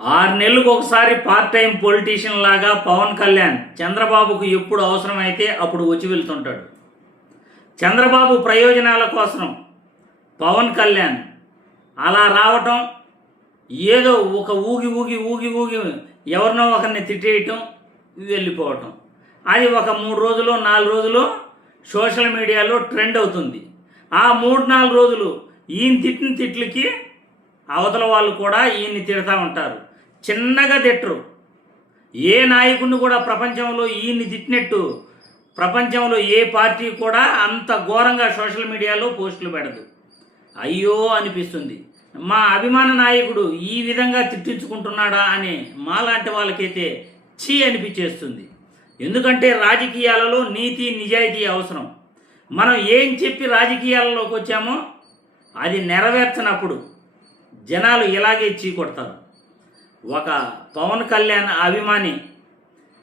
6 నెలలకు ఒకసారి part time politician లాగా పవన్ కళ్యాణ్ చంద్రబాబుకు ఎప్పుడు అవసరమైతే అప్పుడు వచ్చి వెళ్తుంటాడు. చంద్రబాబు ప్రయోజనాల కోసం పవన్ కళ్యాణ్ అలా రావటం, ఏదో ఒక ఊగి ఊగి ఊగి ఊగి ఎవరినో ఒకరిని తిట్టేయటం, వెళ్ళిపోవటం, అది ఒక 3 రోజులు 4 రోజులు సోషల్ మీడియాలో ట్రెండ్ అవుతుంది. ఆ 3-4 రోజులు ఈయన తిట్టిన తిట్లకి అవతల వాళ్ళు కూడా ఈయన్ని తిడతా ఉంటారు. చిన్నగా తిట్టరు. ఏ నాయకుడిని కూడా ప్రపంచంలో ఈయన్ని తిట్టినట్టు ప్రపంచంలో ఏ పార్టీ కూడా అంత ఘోరంగా సోషల్ మీడియాలో పోస్టులు పెడదు. అయ్యో అనిపిస్తుంది, మా అభిమాన నాయకుడు ఈ విధంగా తిట్టించుకుంటున్నాడా అని మాలాంటి వాళ్ళకైతే చీ అనిపించేస్తుంది. ఎందుకంటే రాజకీయాలలో నీతి నిజాయితీ అవసరం. మనం ఏం చెప్పి రాజకీయాలలోకి వచ్చామో అది నెరవేర్చనప్పుడు జనాలు ఇలాగే చీ కొడతారు. ఒక పవన్ కళ్యాణ్ అభిమాని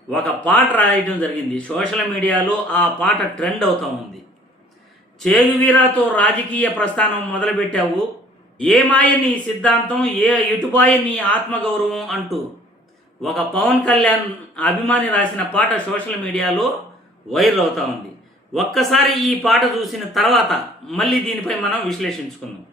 ఒక పాట రాయటం జరిగింది. సోషల్ మీడియాలో ఆ పాట ట్రెండ్ అవుతూ ఉంది. చేగువీరాతో రాజకీయ ప్రస్థానం మొదలుపెట్టావు, ఏమాయ నీ సిద్ధాంతం, ఎటుపాయ నీ ఆత్మగౌరవం అంటూ ఒక పవన్ కళ్యాణ్ అభిమాని రాసిన పాట సోషల్ మీడియాలో వైరల్ అవుతూ ఉంది. ఒక్కసారి ఈ పాట చూసిన తర్వాత మళ్ళీ దీనిపై మనం విశ్లేషించుకుందాం.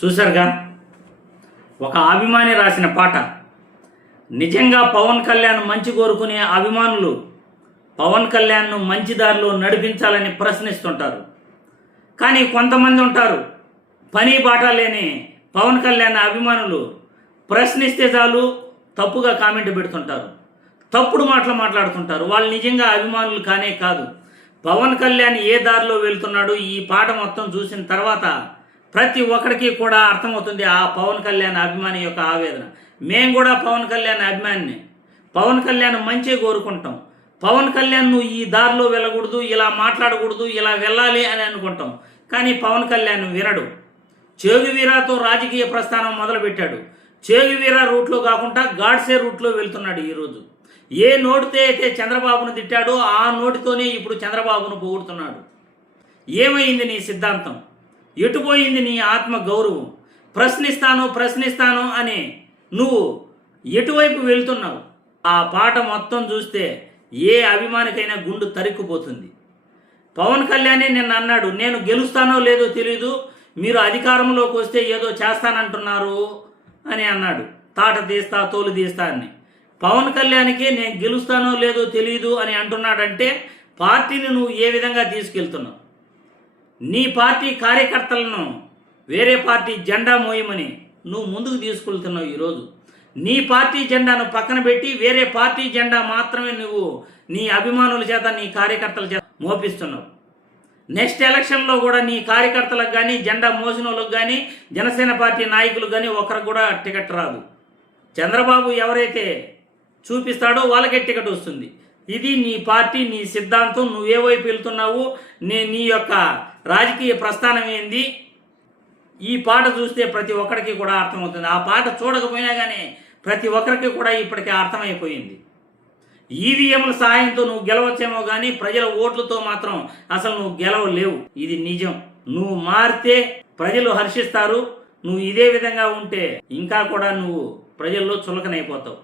చూశారుగా, ఒక అభిమాని రాసిన పాట. నిజంగా పవన్ కళ్యాణ్ మంచి కోరుకునే అభిమానులు పవన్ కళ్యాణ్ను మంచి దారిలో నడిపించాలని ప్రశ్నిస్తుంటారు. కానీ కొంతమంది ఉంటారు, పని బాట లేని పవన్ కళ్యాణ్ అభిమానులు ప్రశ్నిస్తే చాలు తప్పుగా కామెంట్ పెడుతుంటారు. తప్పుడు మాటలు మాట్లాడుతుంటారు. వాళ్ళు నిజంగా అభిమానులు కానే కాదు. పవన్ కళ్యాణ్ ఏ దారిలో వెళ్తున్నాడు ఈ పాట మొత్తం చూసిన తర్వాత ప్రతి ఒక్కడికి కూడా అర్థమవుతుంది ఆ పవన్ కళ్యాణ్ అభిమాని యొక్క ఆవేదన. మేము కూడా పవన్ కళ్యాణ్ అభిమానిని. పవన్ కళ్యాణ్ మంచి కోరుకుంటాం. పవన్ కళ్యాణ్ నువ్వు ఈ దారిలో వెళ్ళకూడదు, ఇలా మాట్లాడకూడదు, ఇలా వెళ్ళాలి అని అనుకుంటాం. కానీ పవన్ కళ్యాణ్ వినడు. చేగువీరాతో రాజకీయ ప్రస్థానం మొదలుపెట్టాడు. చేగువీరా రూట్లో కాకుండా గాడ్సే రూట్లో వెళ్తున్నాడు ఈరోజు. ఏ నోటితో అయితే చంద్రబాబును తిట్టాడో ఆ నోటితోనే ఇప్పుడు చంద్రబాబును పొగుడుతున్నాడు. ఏమైంది నీ సిద్ధాంతం? ఎటుపోయింది నీ ఆత్మ గౌరవం? ప్రశ్నిస్తాను అని నువ్వు ఎటువైపు వెళ్తున్నావు? ఆ పాట మొత్తం చూస్తే ఏ అభిమానికైనా గుండు తరుక్కుపోతుంది. పవన్ కళ్యాణే నిన్న అన్నాడు, నేను గెలుస్తానో లేదో తెలీదు, మీరు అధికారంలోకి వస్తే ఏదో చేస్తానంటున్నారు అని అన్నాడు. తాట తీస్తా తోలు తీస్తా అని. పవన్ కళ్యాణ్కి నేను గెలుస్తానో లేదో తెలియదు అని అంటున్నాడంటే పార్టీని నువ్వు ఏ విధంగా తీసుకెళ్తున్నావు? నీ పార్టీ కార్యకర్తలను వేరే పార్టీ జెండా మోయమని నువ్వు ముందుకు తీసుకెళ్తున్నావు. ఈరోజు నీ పార్టీ జెండాను పక్కన పెట్టి వేరే పార్టీ జెండా మాత్రమే నువ్వు నీ అభిమానుల చేత నీ కార్యకర్తల చేత మోపిస్తున్నావు. నెక్స్ట్ ఎలక్షన్లో కూడా నీ కార్యకర్తలకు కానీ జెండా మోసిన వాళ్ళకు కానీ జనసేన పార్టీ నాయకులకు కానీ ఒకరికి కూడా టికెట్ రాదు. చంద్రబాబు ఎవరైతే చూపిస్తాడో వాళ్ళకే టికెట్ వస్తుంది. ఇది నీ పార్టీ, నీ సిద్ధాంతం, నువ్వే వైపు వెళ్తున్నావు, నీ యొక్క రాజకీయ ప్రస్థానం ఏంది? ఈ పాట చూస్తే ప్రతి ఒక్కరికి కూడా అర్థమవుతుంది. ఆ పాట చూడకపోయినా కానీ ప్రతి ఒక్కరికి కూడా ఇప్పటికే అర్థమైపోయింది. ఈవీఎంల సహాయంతో నువ్వు గెలవచ్చేమో కానీ ప్రజల ఓట్లతో మాత్రం అసలు నువ్వు గెలవలేవు. ఇది నిజం. నువ్వు మారితే ప్రజలు హర్షిస్తారు. నువ్వు ఇదే విధంగా ఉంటే ఇంకా కూడా నువ్వు ప్రజల్లో చులకనైపోతావు.